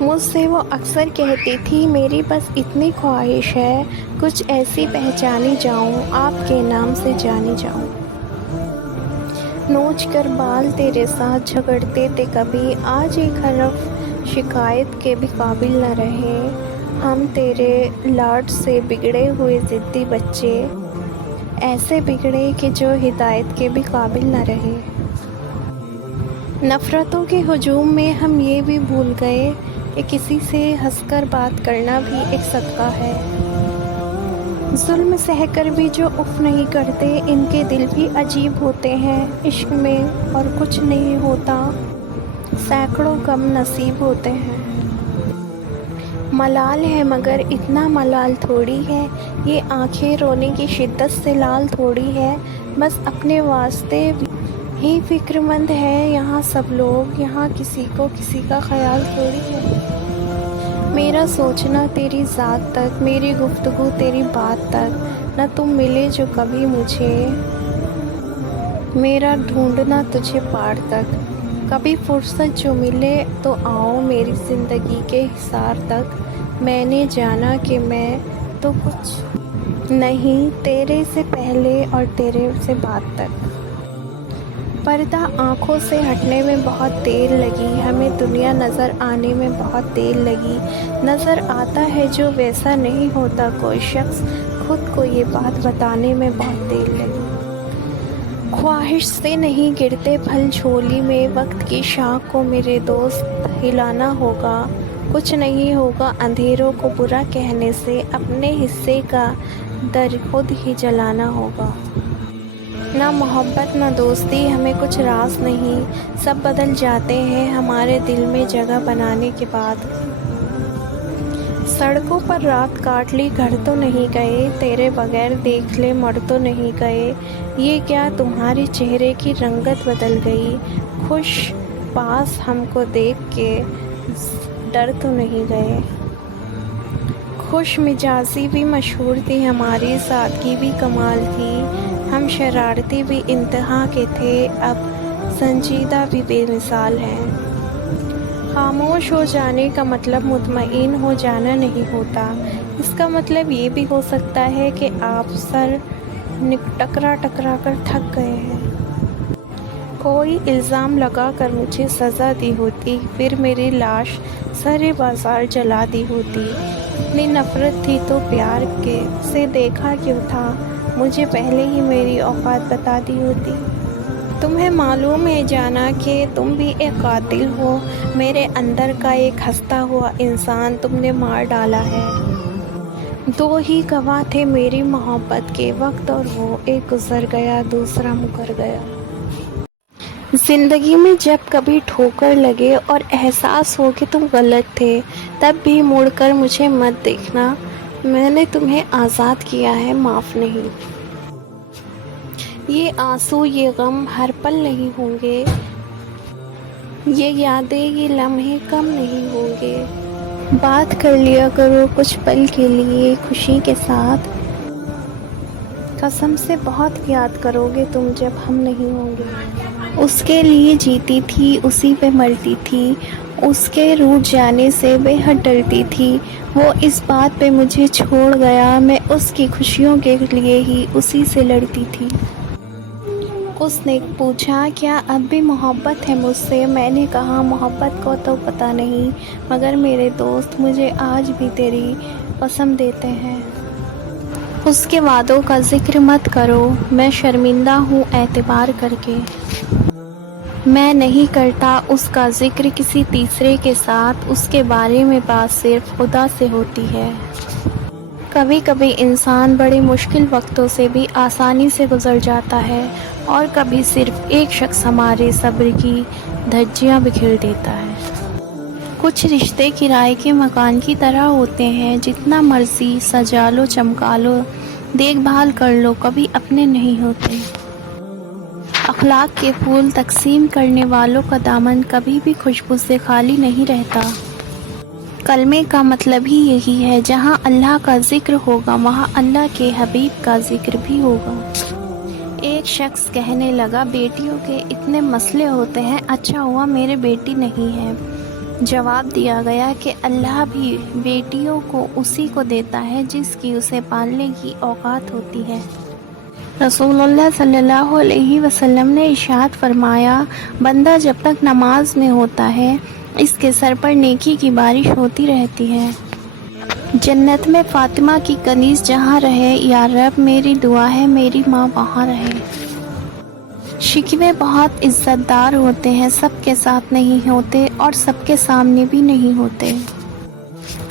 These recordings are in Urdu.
مجھ سے وہ اکثر کہتی تھی میری بس اتنی خواہش ہے کچھ ایسی پہچانی جاؤں آپ کے نام سے جانی جاؤں۔ نوچ کر بال تیرے ساتھ جھگڑتے تھے کبھی، آج ایک حرف شکایت کے بھی قابل نہ رہے۔ ہم تیرے لاڈ سے بگڑے ہوئے ضدی بچے، ایسے بگڑے کہ جو ہدایت کے بھی قابل نہ رہے۔ نفرتوں کے ہجوم میں ہم یہ بھی بھول گئے کہ کسی سے ہنس کر بات کرنا بھی ایک صدقہ ہے۔ ظلم سہ کر بھی جو اف نہیں کرتے، ان کے دل بھی عجیب ہوتے ہیں۔ عشق میں اور کچھ نہیں ہوتا، سینکڑوں کم نصیب ہوتے ہیں۔ ملال ہے مگر اتنا ملال تھوڑی ہے، یہ آنکھیں رونے کی شدت سے لال تھوڑی ہے۔ بس اپنے واسطے ہی فکر مند ہے یہاں سب لوگ، یہاں کسی کو کسی کا خیال تھوڑی ہے۔ میرا سوچنا تیری ذات تک، میری گفتگو تیری بات تک، نہ تم ملے جو کبھی مجھے، میرا ڈھونڈنا تجھے پار تک۔ کبھی فرصت جو ملے تو آؤ میری زندگی کے حصار تک۔ میں نے جانا کہ میں تو کچھ نہیں تیرے سے پہلے اور تیرے سے بعد تک۔ پردہ آنکھوں سے ہٹنے میں بہت دیر لگی، ہمیں دنیا نظر آنے میں بہت دیر لگی۔ نظر آتا ہے جو ویسا نہیں ہوتا کوئی شخص، خود کو یہ بات بتانے میں بہت دیر لگی۔ خواہش سے نہیں گرتے پھل جھولی میں، وقت کی شاخ کو میرے دوست ہلانا ہوگا۔ کچھ نہیں ہوگا اندھیروں کو برا کہنے سے، اپنے حصے کا در خود ہی جلانا ہوگا۔ نہ محبت نہ دوستی، ہمیں کچھ راز نہیں، سب بدل جاتے ہیں ہمارے دل میں جگہ بنانے کے بعد۔ سڑکوں پر رات کاٹ لی گھر تو نہیں گئے، تیرے بغیر دیکھ لے مر تو نہیں گئے۔ یہ کیا تمہارے چہرے کی رنگت بدل گئی، خوش پاس ہم کو دیکھ کے ڈر تو نہیں گئے۔ خوش مزاجی بھی مشہور تھی ہماری، سادگی بھی کمال تھی، ہم شرارتی بھی انتہا کے تھے، اب سنجیدہ بھی بے مثال ہیں۔ خاموش ہو جانے کا مطلب مطمئن ہو جانا نہیں ہوتا، اس کا مطلب یہ بھی ہو سکتا ہے کہ آپ سر ٹکرا ٹکرا کر تھک گئے ہیں۔ کوئی الزام لگا کر مجھے سزا دی ہوتی، پھر میری لاش سرے بازار جلا دی ہوتی۔ اتنی نفرت تھی تو پیار کے سے دیکھا کیوں تھا، مجھے پہلے ہی میری اوقات بتا دی ہوتی۔ تمہیں معلوم ہے جانا کہ تم بھی ایک قاتل ہو، میرے اندر کا ایک ہنستا ہوا انسان تم نے مار ڈالا ہے۔ دو ہی گواہ تھے میری محبت کے، وقت اور وہ، ایک گزر گیا دوسرا مکر گیا۔ زندگی میں جب کبھی ٹھوکر لگے اور احساس ہو کہ تم غلط تھے، تب بھی مڑ کر مجھے مت دیکھنا، میں نے تمہیں آزاد کیا ہے، معاف نہیں۔ یہ آنسو یہ غم ہر پل نہیں ہوں گے، یہ یادیں یہ لمحے کم نہیں ہوں گے۔ بات کر لیا کرو کچھ پل کے لیے خوشی کے ساتھ، قسم سے بہت یاد کرو گے تم جب ہم نہیں ہوں گے۔ اس کے لیے جیتی تھی اسی پہ مرتی تھی، اس کے روٹھ جانے سے بے حد ڈرتی تھی، وہ اس بات پہ مجھے چھوڑ گیا، میں اس کی خوشیوں کے لیے ہی اسی سے لڑتی تھی۔ اس نے پوچھا کیا اب بھی محبت ہے مجھ سے، میں نے کہا محبت کو تو پتہ نہیں، مگر میرے دوست مجھے آج بھی تیری قسم دیتے ہیں۔ اس کے وعدوں کا ذکر مت کرو، میں شرمندہ ہوں اعتبار کر کے، میں نہیں کرتا اس کا ذکر کسی تیسرے کے ساتھ، اس کے بارے میں بات صرف خدا سے ہوتی ہے۔ کبھی کبھی انسان بڑے مشکل وقتوں سے بھی آسانی سے گزر جاتا ہے، اور کبھی صرف ایک شخص ہمارے صبر کی دھجیاں بکھیر دیتا ہے۔ کچھ رشتے کرائے کے مکان کی طرح ہوتے ہیں، جتنا مرضی سجا لو چمکا لو دیکھ بھال کر لو، کبھی اپنے نہیں ہوتے۔ اخلاق کے پھول تقسیم کرنے والوں کا دامن کبھی بھی خوشبو سے خالی نہیں رہتا۔ کلمے کا مطلب ہی یہی ہے، جہاں اللہ کا ذکر ہوگا وہاں اللہ کے حبیب کا ذکر بھی ہوگا۔ ایک شخص کہنے لگا بیٹیوں کے اتنے مسئلے ہوتے ہیں، اچھا ہوا میرے بیٹی نہیں ہے۔ جواب دیا گیا کہ اللہ بھی بیٹیوں کو اسی کو دیتا ہے جس کی اسے پالنے کی اوقات ہوتی ہے۔ رسول اللہ صلی اللہ علیہ وسلم نے ارشاد فرمایا، بندہ جب تک نماز میں ہوتا ہے اس کے سر پر نیکی کی بارش ہوتی رہتی ہے۔ جنت میں فاطمہ کی کنیز جہاں رہے، یا رب میری دعا ہے میری ماں وہاں رہے۔ شکوے بہت عزت دار ہوتے ہیں، سب کے ساتھ نہیں ہوتے اور سب کے سامنے بھی نہیں ہوتے۔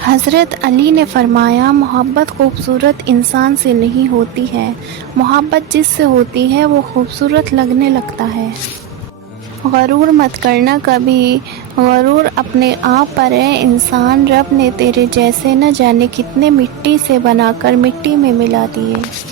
حضرت علی نے فرمایا، محبت خوبصورت انسان سے نہیں ہوتی ہے، محبت جس سے ہوتی ہے وہ خوبصورت لگنے لگتا ہے۔ غرور مت کرنا کبھی، غرور اپنے آپ پر ہے انسان، رب نے تیرے جیسے نہ جانے کتنے مٹی سے بنا کر مٹی میں ملا دیے۔